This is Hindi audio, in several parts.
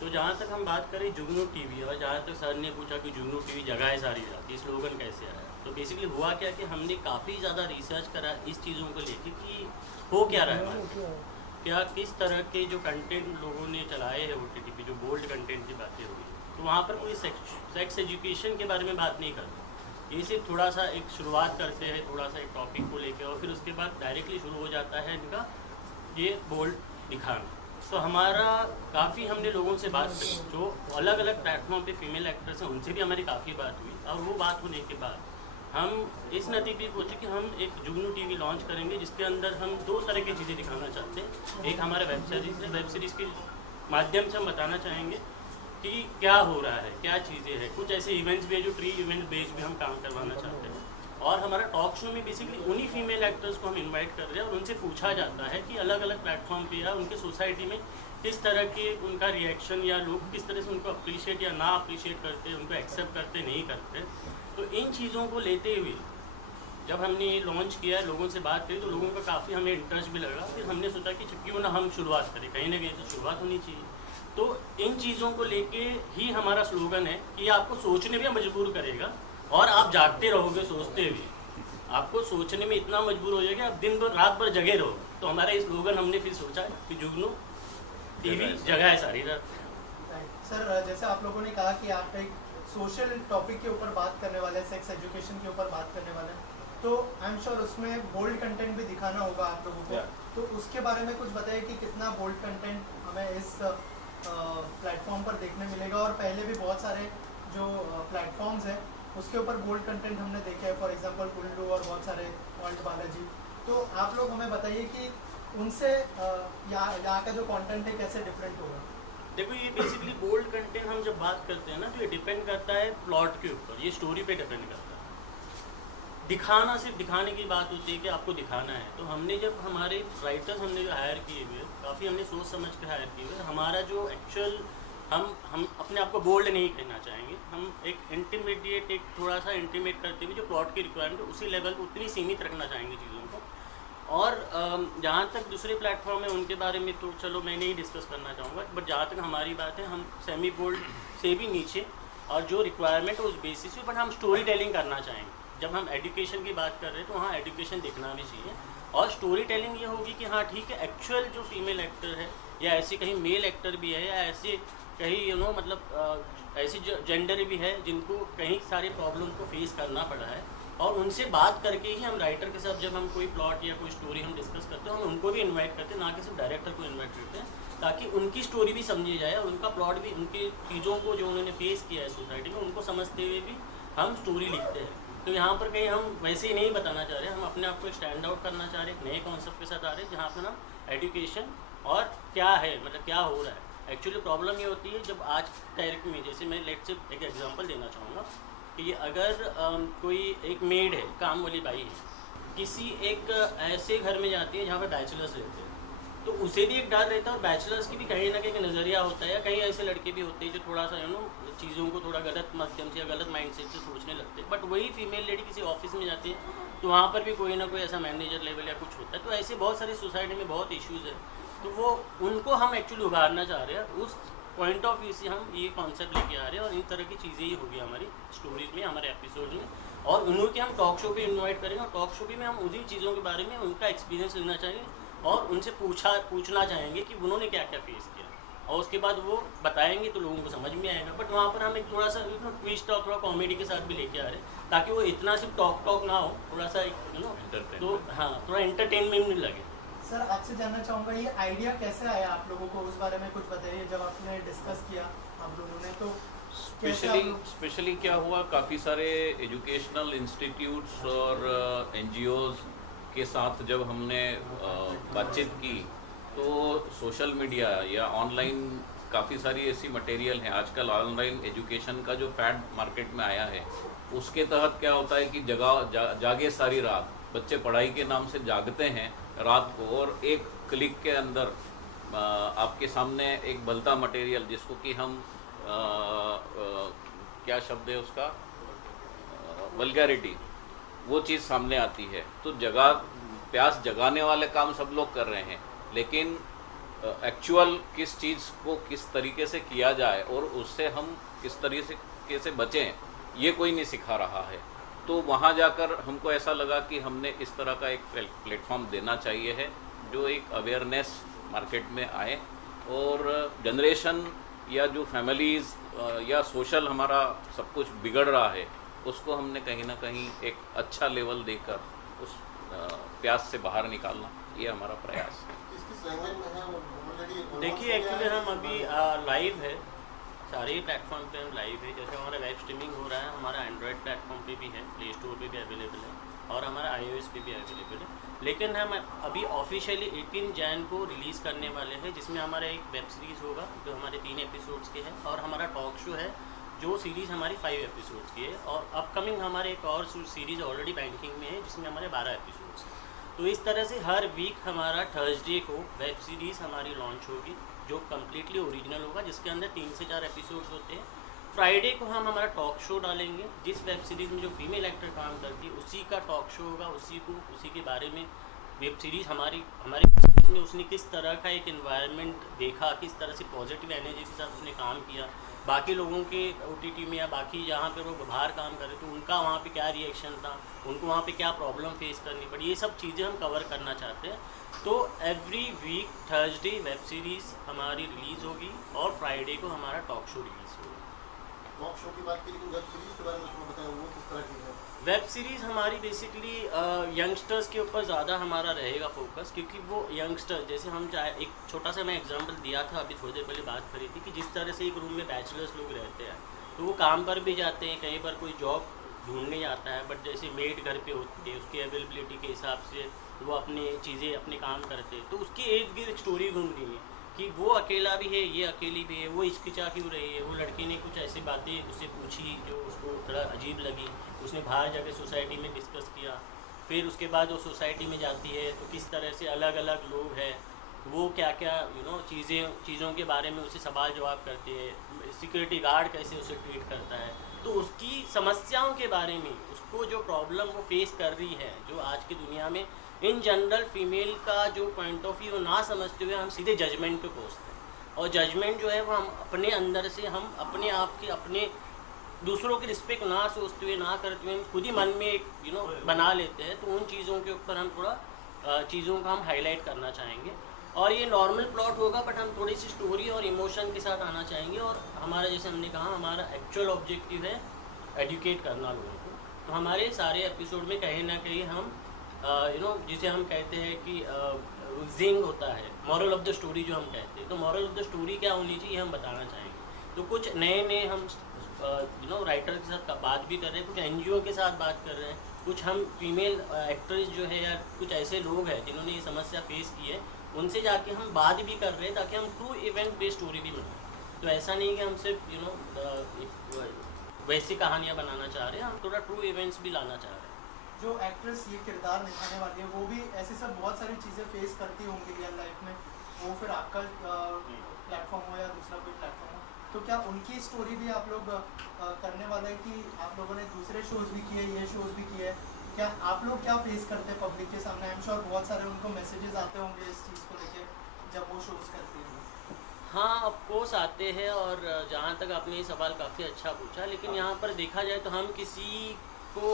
तो जहाँ तक हम बात करें जुगनू टीवी, और जहाँ तक सर ने पूछा कि जुगनू टीवी जगह है सारी रात, ये स्लोगन कैसे आया, तो बेसिकली हुआ क्या कि हमने काफ़ी ज़्यादा रिसर्च करा इस चीज़ों को लेके कि हो क्या रहा है हमारे, क्या किस तरह के जो कंटेंट लोगों ने चलाए हैं OTT पे, जो बोल्ड कंटेंट की बातें हुई, तो वहाँ पर कोई सेक्स एजुकेशन के बारे में बात नहीं करते। ये सिर्फ थोड़ा सा एक शुरुआत करते हैं, थोड़ा सा एक टॉपिक को लेकर, और फिर उसके बाद डायरेक्टली शुरू हो जाता है इनका ये बोल्ड दिखाना। तो हमारा काफ़ी हमने लोगों से बात की जो अलग अलग प्लेटफॉर्म पे फीमेल एक्ट्रेस हैं, उनसे भी हमारी काफ़ी बात हुई, और वो बात होने के बाद हम इस नतीजे पे पहुँचे कि हम एक जुगनू टीवी लॉन्च करेंगे, जिसके अंदर हम 2 तरह की चीज़ें दिखाना चाहते हैं। एक हमारा वेब सीरीज़ है, वेब सीरीज़ के माध्यम से हम बताना चाहेंगे कि क्या हो रहा है, क्या चीज़ें हैं, कुछ ऐसे इवेंट्स भी है जो प्री इवेंट बेस्ड भी हम काम करवाना चाहते हैं। और हमारा टॉक शो में बेसिकली उन्हीं फीमेल एक्टर्स को हम इनवाइट कर रहे हैं, और उनसे पूछा जाता है कि अलग अलग प्लेटफॉर्म पे या उनके सोसाइटी में किस तरह के उनका रिएक्शन, या लोग किस तरह से उनको अप्रिशिएट या ना अप्रिशिएट करते, उनको एक्सेप्ट करते नहीं करते। तो इन चीज़ों को लेते हुए जब हमने ये लॉन्च किया, लोगों से बात करी, तो लोगों का काफ़ी हमें इंटरेस्ट भी लगा। फिर हमने सोचा कि क्यों ना हम शुरुआत करें, कहीं ना कहीं तो शुरुआत होनी चाहिए। तो इन चीज़ों को लेके ही हमारा स्लोगन है कि ये आपको सोचने में मजबूर करेगा, और आप जागते रहोगे सोचते हुए, आपको सोचने में इतना मजबूर हो जाएगा, आप दिन भर रात भर जगे रहो। तो हमारा ये स्लोगन हमने फिर सोचा कि जुगनू टीवी जगह है सारी रात। सर जैसे आप लोगों ने कहा कि आप एक सोशल टॉपिक के ऊपर बात करने वाले हैं, सेक्स एजुकेशन के ऊपर बात करने वाले हैं, तो आई एम श्योर उसमें बोल्ड कंटेंट भी दिखाना होगा आप लोगों को। तो उसके बारे में कुछ बताइए कि कितना बोल्ड कंटेंट हमें इस प्लेटफॉर्म पर देखने मिलेगा। और पहले भी बहुत सारे जो प्लेटफॉर्म्स हैं उसके ऊपर बोल्ड कंटेंट हमने देखे हैं, फॉर एग्जांपल उल्लू और बहुत सारे ऑल्ट बालाजी। तो आप लोग हमें बताइए कि उनसे यहाँ का जो कंटेंट है कैसे डिफरेंट होगा। देखो, ये बेसिकली बोल्ड कंटेंट हम जब बात करते हैं ना, तो ये डिपेंड करता है प्लॉट के ऊपर, ये स्टोरी पे डिपेंड करता है। दिखाना सिर्फ दिखाने की बात होती है कि आपको दिखाना है। तो हमने जब हमारे राइटर्स हमने जो हायर किए हुए, काफ़ी हमने सोच समझ के हायर किए हुए, हमारा जो एक्चुअल हम अपने आप को बोल्ड नहीं कहना चाहेंगे, हम एक इंटीमेडिएट, एक थोड़ा सा इंटीमेट करते हुए जो प्लॉट की रिक्वायरमेंट है उसी लेवल पर उतनी सीमित रखना चाहेंगे चीज़ों को। और जहाँ तक दूसरे प्लेटफॉर्म है उनके बारे में तो चलो मैं नहीं डिस्कस करना चाहूँगा, बट जहाँ तक हमारी बात है, हम सेमी बोल्ड से भी नीचे, और जो रिक्वायरमेंट है उस बेसिस पे, बट हम स्टोरी टेलिंग करना चाहेंगे। जब हम एजुकेशन की बात कर रहे हैं तो वहाँ एजुकेशन दिखना भी चाहिए, और स्टोरी टेलिंग ये होगी कि हाँ ठीक है, एक्चुअल जो फीमेल एक्टर है, या ऐसे कहीं मेल एक्टर भी है, या ऐसे कहीं मतलब ऐसी जो जेंडर भी है जिनको कहीं सारे प्रॉब्लम को फेस करना पड़ा है, और उनसे बात करके ही हम राइटर के साथ जब हम कोई प्लॉट या कोई स्टोरी हम डिस्कस करते हैं, हम उनको भी इनवाइट करते हैं, ना कि सिर्फ डायरेक्टर को इनवाइट करते हैं, ताकि उनकी स्टोरी भी समझी जाए, और उनका प्लॉट भी, उनकी चीज़ों को जो उन्होंने फेस किया है सोसाइटी में, उनको समझते हुए भी हम स्टोरी लिखते हैं। तो यहाँ पर कहीं हम वैसे ही नहीं बताना चाह रहे, हम अपने आप को स्टैंड आउट करना चाह रहे, एक नए कॉन्सेप्ट के साथ आ रहे हैं, जहाँ पर हम एजुकेशन और क्या है, मतलब क्या हो रहा है। एक्चुअली प्रॉब्लम ये होती है जब आज डायरेक्ट में, जैसे मैं लेट से एक एग्जांपल देना चाहूँगा कि अगर कोई एक मेड है, काम वाली बाई है, किसी एक ऐसे घर में जाती है जहाँ पर बैचलर्स रहते हैं, तो उसे भी एक डर रहता है, और बैचलर्स की भी कहीं ना कहीं नज़रिया होता है, या कहीं ऐसे लड़के भी होते हैं जो थोड़ा सा चीज़ों को थोड़ा गलत माध्यम से या गलत माइंडसेट से सोचने लगते हैं। बट वही फीमेल लेडी किसी ऑफिस में जाती है, तो वहाँ पर भी कोई ना कोई ऐसा मैनेजर लेवल या कुछ होता है। तो ऐसे बहुत सारी सोसाइटी में बहुत इश्यूज़ है, तो वो उनको हम एक्चुअली उभारना चाह रहे हैं, उस पॉइंट ऑफ व्यू से हम ये कॉन्सेप्ट लेके आ रहे हैं, और इन तरह की चीज़ें ही होगी हमारी स्टोरीज में, हमारे एपिसोड में, और उन्हों के हम टॉक शो पे इन्वाइट करेंगे, और टॉक शो पे में हम उन्हीं चीज़ों के बारे में उनका एक्सपीरियंस लेना चाहेंगे, और उनसे पूछना चाहेंगे कि उन्होंने क्या क्या फेस किया, और उसके बाद वो बताएंगे तो लोगों को समझ में आएगा। बट वहाँ पर हम एक थोड़ा सा ट्विस्ट और थोड़ा कॉमेडी के साथ भी लेके आ रहे हैं, ताकि वो इतना सिर्फ टॉक ना हो, थोड़ा सा तो हाँ, थोड़ा एंटरटेनमेंट लगे। सर आपसे जानना चाहूँगा ये आइडिया कैसे आया आप लोगों को, उस बारे में कुछ बताइए। जब आपने डिस्कस किया आप लोगों ने, तो स्पेशली क्या हुआ, काफ़ी सारे एजुकेशनल इंस्टीट्यूट्स और NGOs के साथ जब हमने बातचीत की, तो सोशल मीडिया या ऑनलाइन काफ़ी सारी ऐसी मटेरियल हैं। आजकल ऑनलाइन एजुकेशन का जो फैड मार्केट में आया है, उसके तहत क्या होता है कि जागे सारी रात, बच्चे पढ़ाई के नाम से जागते हैं रात को, और एक क्लिक के अंदर आपके सामने एक बलता मटेरियल, जिसको कि हम क्या शब्द है उसका, वल्गैरिटी, वो चीज़ सामने आती है। तो प्यास जगाने वाले काम सब लोग कर रहे हैं, लेकिन एक्चुअल किस चीज़ को किस तरीके से किया जाए और उससे हम किस तरीके से बचें, ये कोई नहीं सिखा रहा है। तो वहाँ जाकर हमको ऐसा लगा कि हमने इस तरह का एक प्लेटफॉर्म देना चाहिए है जो एक अवेयरनेस मार्केट में आए, और जनरेशन या जो फैमिलीज़ या सोशल हमारा सब कुछ बिगड़ रहा है उसको हमने कहीं ना कहीं एक अच्छा लेवल देकर उस प्यास से बाहर निकालना, ये हमारा प्रयास है। देखिए एक्चुअली हम अभी लाइव है, सारे ही प्लेटफॉर्म पे हम लाइव है। जैसे हमारा वेब स्ट्रीमिंग हो रहा है, हमारा एंड्रॉयड प्लेटफॉर्म पे भी है, प्ले स्टोर पे भी अवेलेबल है और हमारा iOS पे भी अवेलेबल है। लेकिन हम अभी ऑफिशियली 18 जैन को रिलीज़ करने वाले हैं, जिसमें हमारा एक वेब सीरीज़ होगा जो हमारे 3 एपिसोड्स के हैं, और हमारा टॉक शो है जो सीरीज़ हमारी 5 एपिसोड्स की है, और अपकमिंग हमारे एक और सीरीज़ ऑलरेडी बैंकिंग में है जिसमें हमारे 12 एपिसोड्स हैं। तो इस तरह से हर वीक हमारा थर्सडे को वेब सीरीज़ हमारी लॉन्च होगी जो कम्प्लीटली ओरिजिनल होगा, जिसके अंदर 3 से 4 एपिसोड्स होते हैं। फ्राइडे को हम हमारा टॉक शो डालेंगे, जिस वेब सीरीज़ में जो फीमेल एक्टर काम करती है उसी का टॉक शो होगा, उसी के बारे में वेब सीरीज़ हमारी सीरीज़ में उसने किस तरह का एक एनवायरनमेंट देखा, किस तरह से पॉजिटिव एनर्जी के साथ उसने काम किया, बाकी लोगों के OTT में या बाकी जहाँ पे वो बाहर काम कर रहे तो उनका वहाँ पे क्या रिएक्शन था, उनको वहाँ पे क्या प्रॉब्लम फेस करनी पड़ी, ये सब चीज़ें हम कवर करना चाहते हैं। तो every week Thursday web series हमारी रिलीज़ होगी और फ्राइडे को हमारा टॉक शो रिलीज़ होगा। टॉक शो की बात की, लेकिन वेब सीरीज़ के बारे में थोड़ा बताएं, वो किस तरह की है? वेब सीरीज़ हमारी बेसिकली यंगस्टर्स के ऊपर ज़्यादा हमारा रहेगा फोकस, क्योंकि वो यंगस्टर, जैसे हम चाहे एक छोटा सा मैं एग्जांपल दिया था अभी थोड़ी देर पहले बात करी थी कि जिस तरह से एक रूम में बैचलर्स लोग रहते हैं तो वो काम पर भी जाते हैं, कहीं पर कोई जॉब ढूंढने जाता है, बट जैसे मेड घर पे होती है उसकी अवेलेबिलिटी के हिसाब से वो अपनी चीज़ें अपने काम करते हैं, तो उसकी इर्द गिर्द स्टोरी घूम रही है कि वो अकेला भी है, ये अकेली भी है, वो हिचकिचा क्यों रही है, वो लड़की ने कुछ ऐसी बातें उससे पूछी जो उसको थोड़ा अजीब लगी, उसने बाहर जाके सोसाइटी में डिस्कस किया, फिर उसके बाद वो सोसाइटी में जाती है तो किस तरह से अलग अलग लोग हैं, वो क्या क्या चीज़ों के बारे में उसे सवाल जवाब करते हैं, सिक्योरिटी गार्ड कैसे उसे ट्रीट करता है, तो उसकी समस्याओं के बारे में, उसको जो प्रॉब्लम वो फेस कर रही है, जो आज की दुनिया में इन जनरल फीमेल का जो पॉइंट ऑफ व्यू ना समझते हुए हम सीधे जजमेंट पे पहुँचते हैं, और जजमेंट जो है वो हम अपने अंदर से हम अपने आप के अपने दूसरों की रिस्पेक्ट ना सोचते हुए ना करते हुए खुद ही मन में एक बना लेते हैं। तो उन चीज़ों के ऊपर हम थोड़ा चीज़ों का हम हाईलाइट करना चाहेंगे, और ये नॉर्मल प्लॉट होगा बट हम थोड़ी सी स्टोरी और इमोशन के साथ आना चाहेंगे, और हमारा जैसे हमने कहा हमारा एक्चुअल ऑब्जेक्टिव है एजुकेट करना लोगों को। तो हमारे सारे एपिसोड में कहीं ना कहीं हम जिसे हम कहते हैं कि जिंग होता है, मॉरल ऑफ द स्टोरी जो हम कहते हैं, तो मॉरल ऑफ द स्टोरी क्या होनी चाहिए हम बताना चाहेंगे। तो कुछ नए हम राइटर के साथ बात भी कर रहे हैं, कुछ NGO के साथ बात कर रहे हैं, कुछ हम फीमेल एक्ट्रेस जो है या कुछ ऐसे लोग हैं जिन्होंने ये समस्या फेस की है उनसे जाके हम बात भी कर रहे हैं ताकि हम ट्रू इवेंट बेस्ड स्टोरी भी बनाएं। तो ऐसा नहीं कि हम सिर्फ वैसी कहानियाँ बनाना चाह रहे हैं, हम थोड़ा ट्रू इवेंट्स भी लाना चाह रहे हैं। जो एक्ट्रेस ये किरदार निभाने वाली है वो भी ऐसी सब बहुत सारी चीज़ें फेस करती होंगी रियल लाइफ में, वो फिर आपका प्लेटफॉर्म हो या दूसरा कोई प्लेटफॉर्म हो, तो क्या उनकी स्टोरी भी आप लोग करने वाले हैं कि आप लोगों ने दूसरे शोज़ भी किए, ये शोज़ भी किए, क्या आप लोग क्या फेस करते हैं पब्लिक के सामने? आई एम श्योर बहुत सारे उनको मैसेजेस आते होंगे इस चीज़ को लेके जब वो शोज़ करती हैं। हाँ ऑफकोर्स आते हैं, और जहाँ तक आपने ये सवाल काफ़ी अच्छा पूछा, लेकिन यहाँ पर देखा जाए तो हम किसी को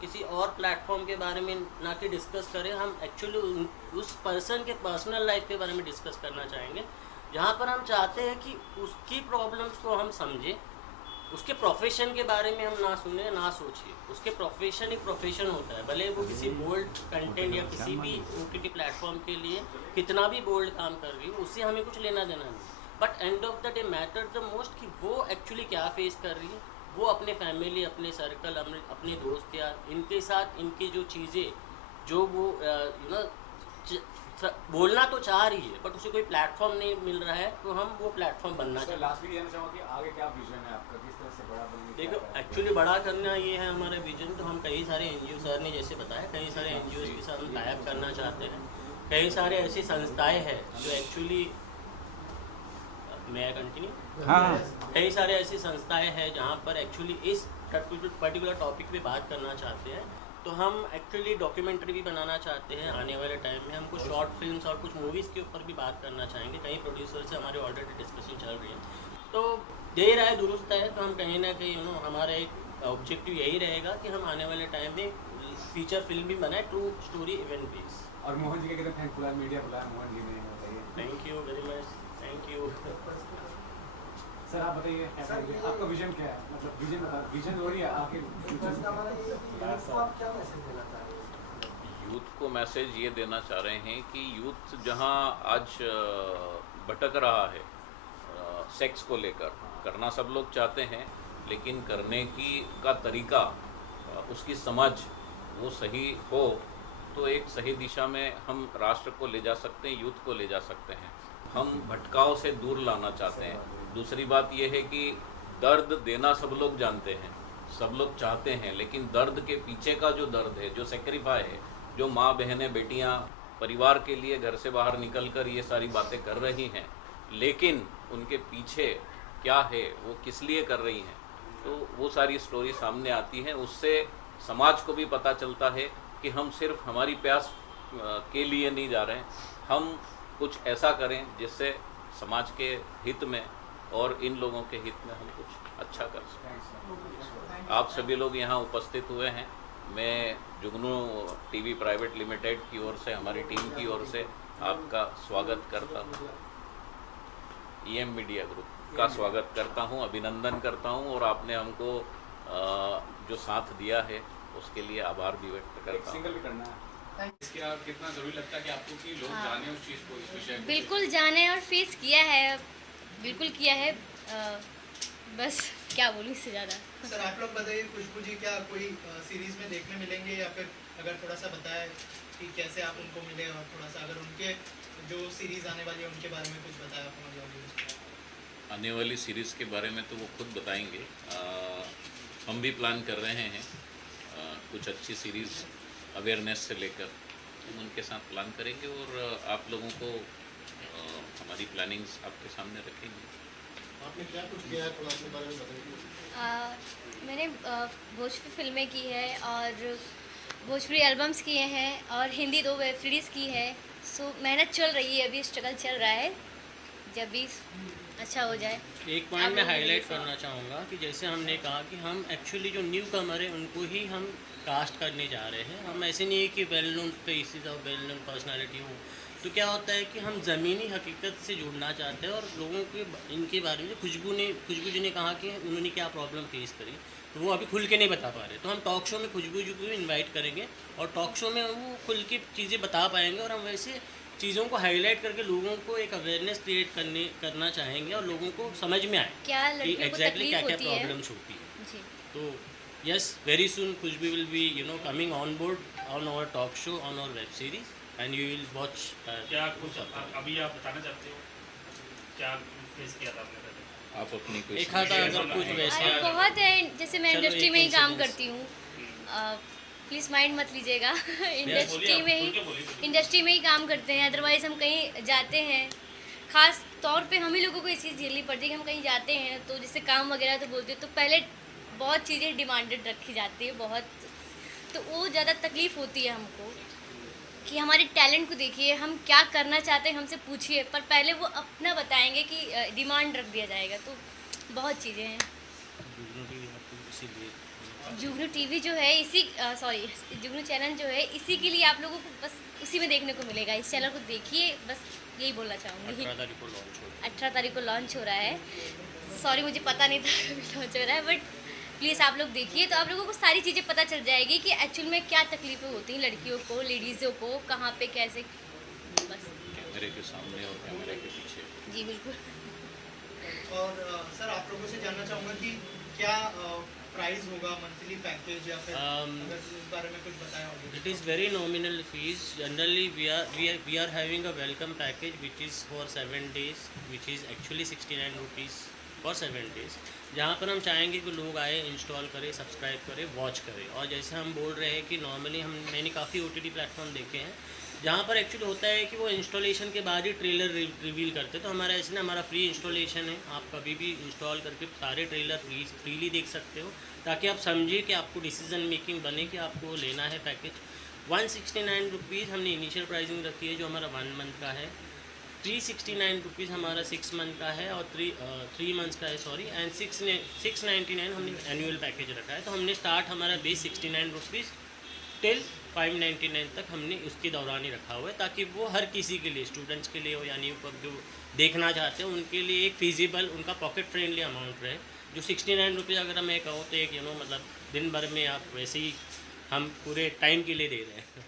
किसी और प्लेटफॉर्म के बारे में ना कि डिस्कस करें, हम एक्चुअली उस पर्सन के पर्सनल लाइफ के बारे में डिस्कस करना चाहेंगे, जहाँ पर हम चाहते हैं कि उसकी प्रॉब्लम्स को हम समझें, उसके प्रोफेशन के बारे में हम ना सुने ना सोचिए। उसके प्रोफेशन एक प्रोफेशन होता है, भले वो किसी बोल्ड कंटेंट या किसी भी OTT प्लेटफॉर्म के लिए कितना भी बोल्ड काम कर रही हो, उससे हमें कुछ लेना देना नहीं, but end of the day matter the most कि वो एक्चुअली क्या फेस कर रही है, वो अपने फैमिली, अपने सर्कल, अपने दोस्त या इनके साथ इनकी जो चीज़ें जो वो बोलना तो चाह रही है बट उसे कोई प्लेटफॉर्म नहीं मिल रहा है, तो हम वो प्लेटफॉर्म बनना चाहते हैं। लास्ट भी कहना चाहूँगा कि आगे क्या विजन है आपका, किस तरह से बड़ा बनने की देखो क्या है? एक्चुअली बड़ा करना ये है हमारा विजन, तो हम कई सारे NGO, सर ने जैसे बताया, कई सारे NGOs के साथ हम टाइप करना चाहते हैं, कई सारे ऐसी संस्थाएं हैं जो एक्चुअली मैं कंटिन्यू कई सारे ऐसी संस्थाएं हैं जहाँ पर एक्चुअली इस पर्टिकुलर टॉपिक पे बात करना चाहते हैं, तो हम एक्चुअली डॉक्यूमेंट्री भी बनाना चाहते हैं आने वाले टाइम में। हमको शॉर्ट फिल्म्स और कुछ मूवीज़ के ऊपर भी बात करना चाहेंगे। कई प्रोड्यूसर से हमारे ऑलरेडी डिस्कशन चल रही है। तो देर आए दुरुस्त है, तो हम कहीं ना कहीं हमारा एक ऑब्जेक्टिव यही रहेगा कि हम आने वाले टाइम में फीचर फिल्म भी बनाए, ट्रू स्टोरी इवेंट बेस। और मोहन जी का कितना थैंकफुल है, मीडिया बुलाया मोहन जी ने, बताइए। Thank you very much, thank you. Sir आप बताइए आपका विजन क्या है, मतलब विजन बता, विजन हो रही है आखिर यूथ को मैसेज ये देना चाह रहे हैं कि यूथ जहां आज भटक रहा है सेक्स को लेकर, करना सब लोग चाहते हैं लेकिन करने का तरीका, उसकी समझ वो सही हो तो एक सही दिशा में हम राष्ट्र को ले जा सकते हैं, यूथ को ले जा सकते हैं। हम भटकाव से दूर लाना चाहते हैं। दूसरी बात यह है कि दर्द देना सब लोग जानते हैं, सब लोग चाहते हैं, लेकिन दर्द के पीछे का जो दर्द है, जो सेक्रीफाई है, जो माँ बहनें बेटियाँ परिवार के लिए घर से बाहर निकल कर ये सारी बातें कर रही हैं, लेकिन उनके पीछे क्या है, वो किस लिए कर रही हैं, तो वो सारी स्टोरी सामने आती हैं। उससे समाज को भी पता चलता है कि हम सिर्फ हमारी प्यास के लिए नहीं जा रहे हैं, हम कुछ ऐसा करें जिससे समाज के हित में और इन लोगों के हित में हम कुछ अच्छा कर सकें। आप सभी लोग यहाँ उपस्थित हुए हैं। मैं जुगनू टीवी प्राइवेट लिमिटेड की ओर से, हमारी टीम की ओर से आपका स्वागत करता हूँ, EM मीडिया ग्रुप का स्वागत करता हूँ, अभिनंदन करता हूँ, और आपने हमको जो साथ दिया है उसके लिए आभार भी व्यक्त करता हूँ। सिंगल भी करना है, क्या कितना ज़रूरी लगता है कि आपको कि लोग जाने उस चीज़ को, इस विषय को? बिल्कुल जाने और फेस किया है, बिल्कुल किया है। बस क्या बोलूँ इससे ज़्यादा। सर आप लोग बताइए, खुशबू जी क्या कोई सीरीज में देखने मिलेंगे, या फिर अगर थोड़ा सा बताएं कि कैसे आप उनको मिले, और थोड़ा सा अगर उनके जो सीरीज आने वाली है उनके बारे में कुछ बताया हमारे ऑडियंस को। आने वाली सीरीज़ के बारे में तो वो खुद बताएंगे। हम भी प्लान कर रहे हैं कुछ अच्छी सीरीज़ अवेयरनेस से लेकर, हम उनके साथ प्लान करेंगे और आप लोगों को हमारी प्लानिंग्स आपके सामने रखेंगे। आपने क्या कुछ किया है, थोड़ा अपने बारे में बताइए। मैंने भोजपुरी फिल्में की है और भोजपुरी एल्बम्स किए हैं और हिंदी 2 वेब सीरीज़ की है। सो मेहनत चल रही है, अभी स्ट्रगल चल रहा है, जब भी अच्छा हो जाए। एक पॉइंट मैं हाईलाइट करना चाहूँगा कि जैसे हमने कहा कि हम एक्चुअली जो न्यू कमर है उनको ही हम कास्ट करने जा रहे हैं। हम ऐसे नहीं है कि वेल नोन फेसेस और वेल नोन पर्सनालिटी हो। तो क्या होता है कि हम ज़मीनी हकीकत से जुड़ना चाहते हैं, और लोगों के इनके बारे में खुशबू जी ने कहा कि उन्होंने क्या प्रॉब्लम फेस करी, तो वो अभी खुल के नहीं बता पा रहे। तो हम टॉक शो में खुशबू जी को भी इन्वाइट करेंगे और टॉक शो में वो खुल के चीज़ें बता पाएंगे, और हम वैसे चीज़ों को हाईलाइट करके लोगों को एक अवेयरनेस क्रिएट करना चाहेंगे और लोगों को समझ में आए क्या कि लड़कियों को एग्जैक्टली क्या तकलीफ क्या होती है। प्रॉब्लम्स होती है। जी तो yes, very soon Khushbu will be coming on board on our talk show, on our web series, and you will watch. क्या कुछ अभी आप बताना चाहते हो, क्या फेस किया था आपने पहले? आप अपनी कोई एक हाथ अगर कुछ वैसे अरे बहुत है, जैसे मैं चलो, इंडस्ट्री एक में ही काम incident। करती हूँ, प्लीज़ माइंड मत लीजिएगा। इंडस्ट्री बोलिए, में खुल के बोलिए। ही इंडस्ट्री में ही काम करते हैं, अदरवाइज़ हम कहीं जाते हैं, ख़ास तौर पे हम ही लोगों को ये चीज़ झेलनी पड़ती है कि हम कहीं जाते हैं तो जैसे काम वगैरह तो बोलते हैं तो पहले बहुत चीज़ें डिमांडेड रखी जाती है बहुत, तो वो ज़्यादा तकलीफ़ होती है हमको कि हमारे टैलेंट को देखिए, हम क्या करना चाहते हैं हमसे पूछिए, पर पहले वो अपना बताएंगे कि डिमांड रख दिया जाएगा। तो बहुत चीज़ें हैं। जुगनू टीवी जो है जुगनू चैनल जो है इसी के लिए आप लोगों को बस उसी में देखने को मिलेगा। इस चैनल को देखिए, बस यही बोलना चाहूँगी। 18 तारीख को लॉन्च हो रहा है। सॉरी मुझे पता नहीं था कभी लॉन्च हो रहा है, बट प्लीज़ आप लोग देखिए तो आप लोगों को सारी चीज़ें पता चल जाएगी कि एक्चुअल में क्या तकलीफ़ें होती हैं लड़कियों को, लेडीज़ों को, कहाँ पे कैसे, बस कैमरे के सामने और कैमरे के पीछे। जी बिल्कुल। और सर आप लोगों से जानना चाहूँगा कि क्या प्राइस होगा, मंथली पैकेज, या फिर अगर इस बारे में कुछ बताया होगा। It is very nominal fees. Generally, we are having a welcome package which is for 7 days, which is actually 69 rupees for 7 days. जहाँ पर हम चाहेंगे कि लोग आए, इंस्टॉल करें, सब्सक्राइब करें, वॉच करें। और जैसे हम बोल रहे हैं कि नॉर्मली मैंने काफ़ी OTT प्लेटफॉर्म देखे हैं, जहाँ पर एक्चुअली होता है कि वो इंस्टॉलेशन के बाद ही ट्रेलर रिवील करते हैं। तो हमारा ऐसे ना हमारा फ्री इंस्टॉलेशन है, आप कभी भी इंस्टॉल करके सारे ट्रेलर फ्रीली देख सकते हो, ताकि आप समझिए कि आपको डिसीजन मेकिंग बने कि आपको लेना है पैकेज। 169 रुपीज़ हमने इनिशियल प्राइसिंग रखी है जो हमारा 1 मंथ का है, 369 रुपीज़ हमारा 6 मंथ का है और 3 मंथ्स का है सॉरी, एंड 699 हमने एनुअल पैकेज रखा है। तो हमने स्टार्ट हमारा बेस 69 रुपीज़ टिल 599 तक हमने उसके दौरान ही रखा हुआ है, ताकि वो हर किसी के लिए, स्टूडेंट्स के लिए हो यानी जो देखना चाहते हैं उनके लिए एक फिजिबल, उनका पॉकेट फ्रेंडली अमाउंट रहे। जो 69 रुपीज़ अगर मैं कहूँ तो एक मतलब दिन भर में आप वैसे ही हम पूरे टाइम के लिए दे रहे हैं।